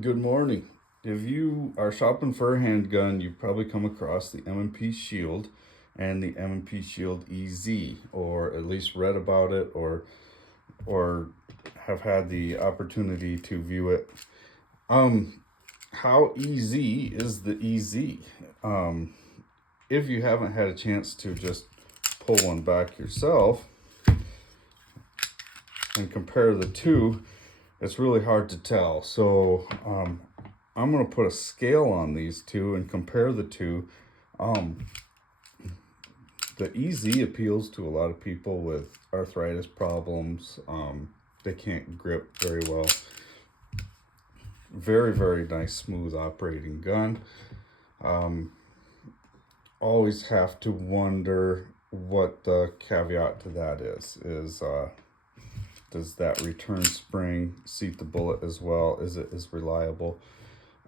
Good morning. If you are shopping for a handgun, you've probably come across the M&P Shield and the M&P Shield EZ, or at least read about it, or have had the opportunity to view it. How easy is the EZ? If you haven't had a chance to just pull one back yourself and compare the two, it's really hard to tell. So I'm going to put a scale on these two and compare the two. The EZ appeals to a lot of people with arthritis problems. They can't grip very well. Very, very nice, smooth operating gun. Always have to wonder what the caveat to that is. Does that return spring seat the bullet as well? Is it as reliable?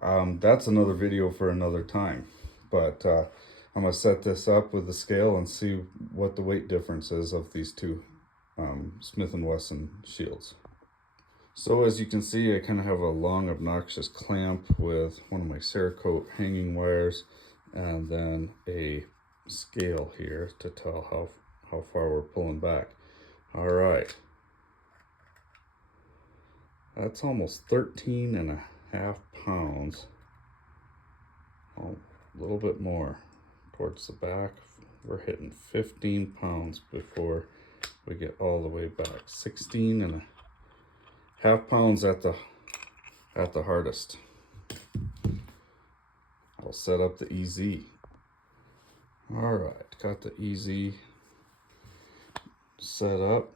That's another video for another time. But I'm going to set this up with the scale and see what the weight difference is of these two Smith & Wesson shields. So as you can see, I kind of have a long, obnoxious clamp with one of my Cerakote hanging wires, and then a scale here to tell how far we're pulling back. All right. That's almost 13.5 pounds. Oh, a little bit more towards the back. We're hitting 15 pounds before we get all the way back. 16.5 pounds at the hardest. I'll set up the EZ. All right, got the EZ set up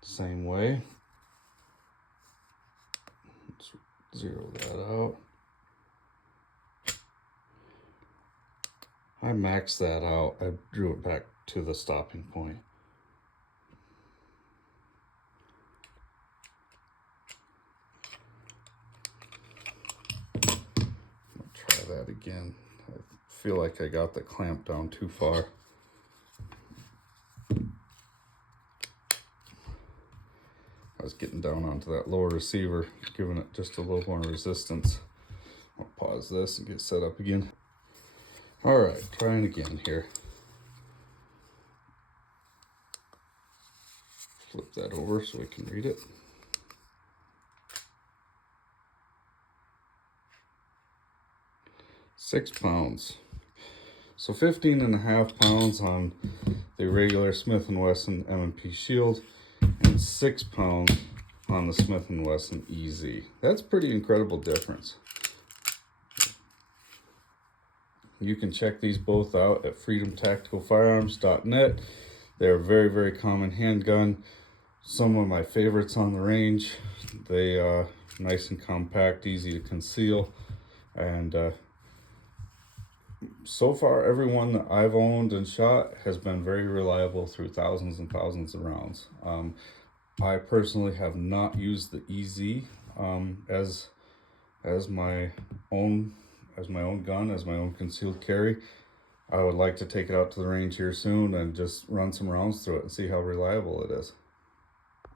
same way. Let's zero that out. I maxed that out. I drew it back to the stopping point. I'll try that again. I feel like I got the clamp down too far. I was getting down onto that lower receiver, giving it just a little more resistance. I'll pause this and get set up again. All right, trying again here. Flip that over so we can read it. £6 pounds. So 15.5 pounds on the regular Smith & Wesson M&P Shield, and 6 pounds on the Smith & Wesson EZ. That's pretty incredible difference. You can check these both out at freedomtacticalfirearms.net. They're a very, very common handgun. Some of my favorites on the range. They are nice and compact, easy to conceal, and so far every one that I've owned and shot has been very reliable through thousands and thousands of rounds. I personally have not used the EZ as my own gun, as my own concealed carry. I would like to take it out to the range here soon and just run some rounds through it and see how reliable it is.